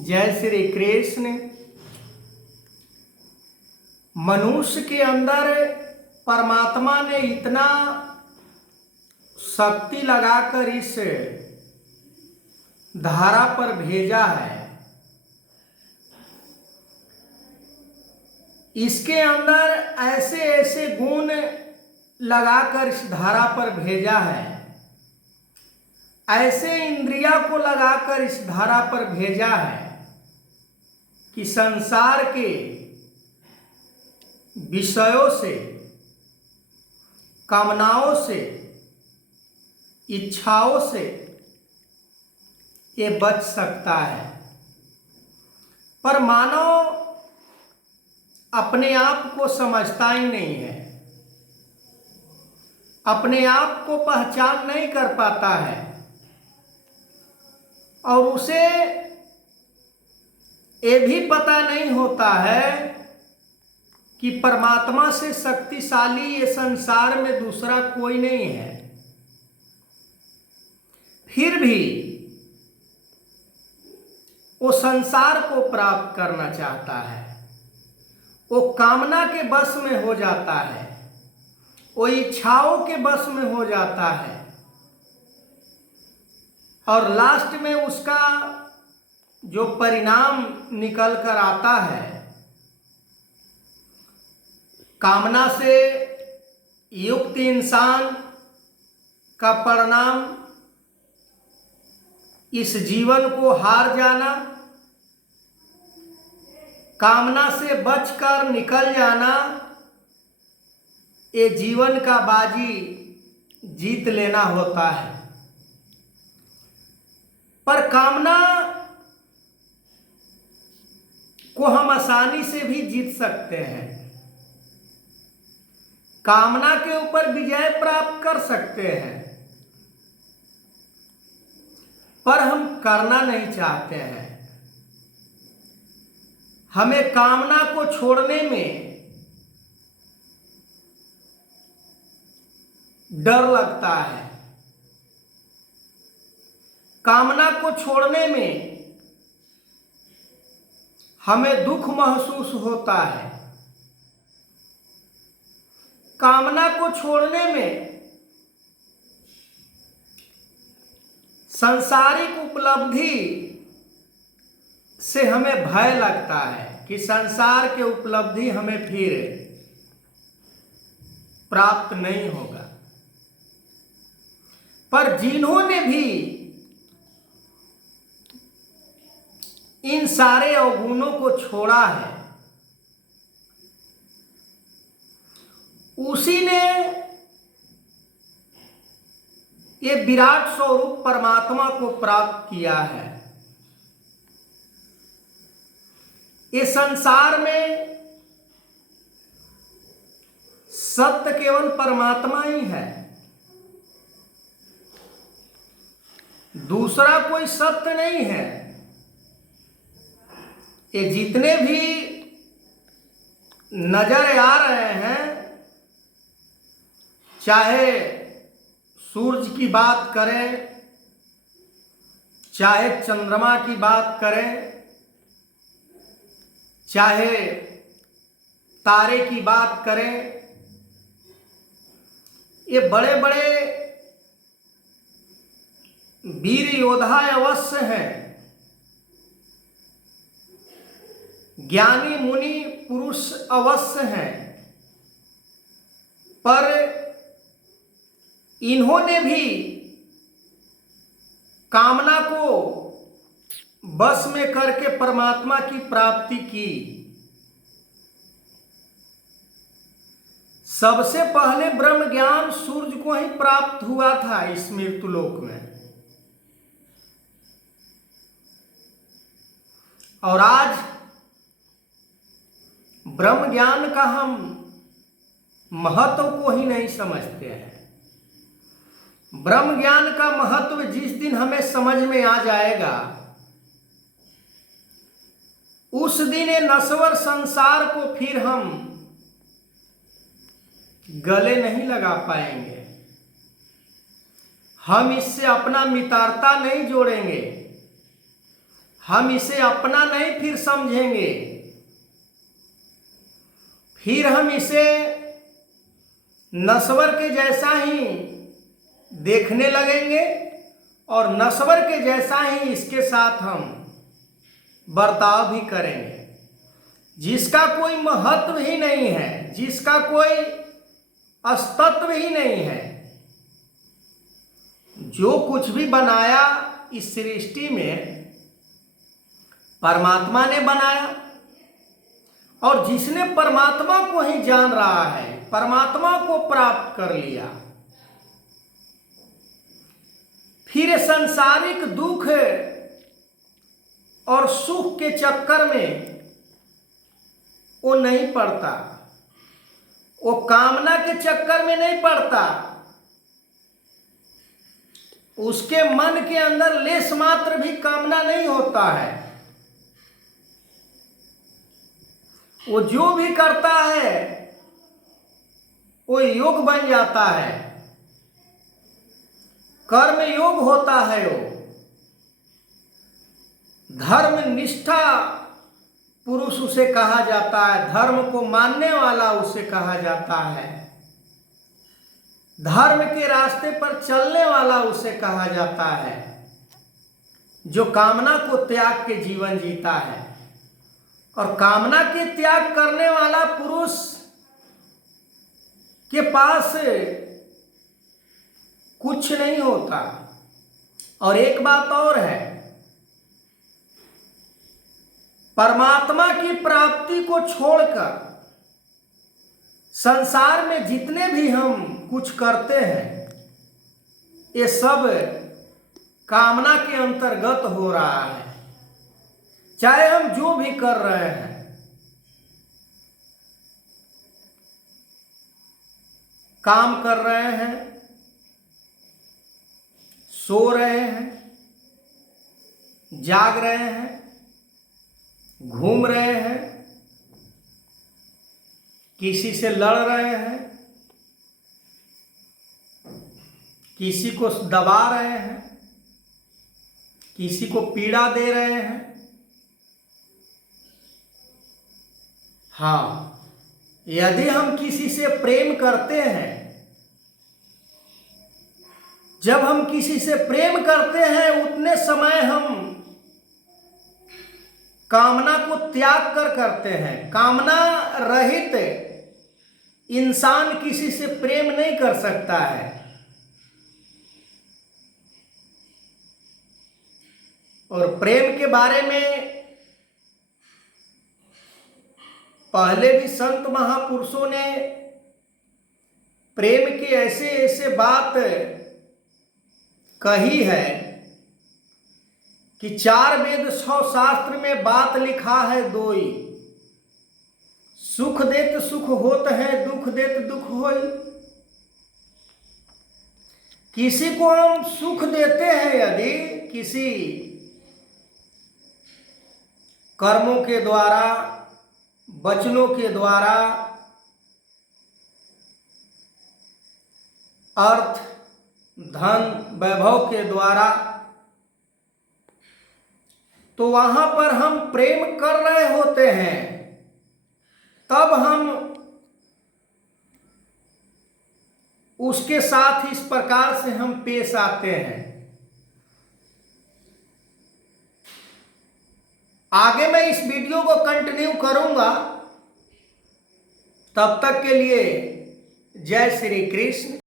जय श्री कृष्ण। मनुष्य के अंदर परमात्मा ने इतना शक्ति लगाकर इस धारा पर भेजा है, इसके अंदर ऐसे ऐसे गुण लगाकर इस धारा पर भेजा है, ऐसे इंद्रिया को लगाकर इस धारा पर भेजा है कि संसार के विषयों से, कामनाओं से, इच्छाओं से ये बच सकता है। पर मानव अपने आप को समझता ही नहीं है, अपने आप को पहचान नहीं कर पाता है और उसे ये भी पता नहीं होता है कि परमात्मा से शक्तिशाली ये संसार में दूसरा कोई नहीं है। फिर भी वो संसार को प्राप्त करना चाहता है, वो कामना के बस में हो जाता है, वो इच्छाओं के बस में हो जाता है और लास्ट में उसका जो परिणाम निकल कर आता है, कामना से युक्त इंसान का परिणाम इस जीवन को हार जाना, कामना से बचकर निकल जाना, ये जीवन का बाजी जीत लेना होता है। पर कामना को हम आसानी से भी जीत सकते हैं, कामना के ऊपर विजय प्राप्त कर सकते हैं, पर हम करना नहीं चाहते हैं। हमें कामना को छोड़ने में डर लगता है, कामना को छोड़ने में हमें दुख महसूस होता है, कामना को छोड़ने में सांसारिक उपलब्धि से हमें भय लगता है कि संसार के उपलब्धि हमें फिर प्राप्त नहीं होगा। पर जिन्होंने भी इन सारे अवगुणों को छोड़ा है, उसी ने ये विराट स्वरूप परमात्मा को प्राप्त किया है। ये संसार में सत्य केवल परमात्मा ही है, दूसरा कोई सत्य नहीं है। ये जितने भी नजर आ रहे हैं, चाहे सूरज की बात करें, चाहे चंद्रमा की बात करें, चाहे तारे की बात करें, ये बड़े बड़े वीर योद्धा अवश्य हैं, ज्ञानी मुनि पुरुष अवश्य हैं, पर इन्होंने भी कामना को बस में करके परमात्मा की प्राप्ति की। सबसे पहले ब्रह्म ज्ञान सूर्य को ही प्राप्त हुआ था इस मृत्युलोक में, और आज ब्रह्म ज्ञान का हम महत्व को ही नहीं समझते हैं। ब्रह्म ज्ञान का महत्व जिस दिन हमें समझ में आ जाएगा, उस दिन ये नश्वर संसार को फिर हम गले नहीं लगा पाएंगे, हम इससे अपना मित्रता नहीं जोड़ेंगे, हम इसे अपना नहीं फिर समझेंगे, फिर हम इसे नश्वर के जैसा ही देखने लगेंगे और नश्वर के जैसा ही इसके साथ हम बर्ताव भी करेंगे, जिसका कोई महत्व ही नहीं है, जिसका कोई अस्तित्व ही नहीं है। जो कुछ भी बनाया इस सृष्टि में परमात्मा ने बनाया, और जिसने परमात्मा को ही जान रहा है, परमात्मा को प्राप्त कर लिया, फिर सांसारिक दुख और सुख के चक्कर में वो नहीं पड़ता, वो कामना के चक्कर में नहीं पड़ता। उसके मन के अंदर लेश मात्र भी कामना नहीं होता है। वो जो भी करता है वो योग बन जाता है, कर्म योग होता है। वो धर्म निष्ठा पुरुष उसे कहा जाता है, धर्म को मानने वाला उसे कहा जाता है, धर्म के रास्ते पर चलने वाला उसे कहा जाता है, जो कामना को त्याग के जीवन जीता है। और कामना के त्याग करने वाला पुरुष के पास कुछ नहीं होता। और एक बात और है, परमात्मा की प्राप्ति को छोड़कर संसार में जितने भी हम कुछ करते हैं, ये सब कामना के अंतर्गत हो रहा है। चाहे हम जो भी कर रहे हैं, काम कर रहे हैं, सो रहे हैं, जाग रहे हैं, घूम रहे हैं, किसी से लड़ रहे हैं, किसी को दबा रहे हैं, किसी को पीड़ा दे रहे हैं। हाँ, यदि हम किसी से प्रेम करते हैं, जब हम किसी से प्रेम करते हैं, उतने समय हम कामना को त्याग कर करते हैं। कामना रहित इंसान किसी से प्रेम नहीं कर सकता है। और प्रेम के बारे में पहले भी संत महापुरुषों ने प्रेम के ऐसे ऐसे बात कही है कि 4 वेद 100 शास्त्र में बात लिखा है दोई, सुख देत सुख होत है, दुख देत दुख होई। किसी को हम सुख देते हैं यदि किसी कर्मों के द्वारा, वचनों के द्वारा, अर्थ धन वैभव के द्वारा, तो वहां पर हम प्रेम कर रहे होते हैं, तब हम उसके साथ इस प्रकार से हम पेश आते हैं। आगे मैं इस वीडियो को कंटिन्यू करूंगा। तब तक के लिए जय श्री कृष्ण।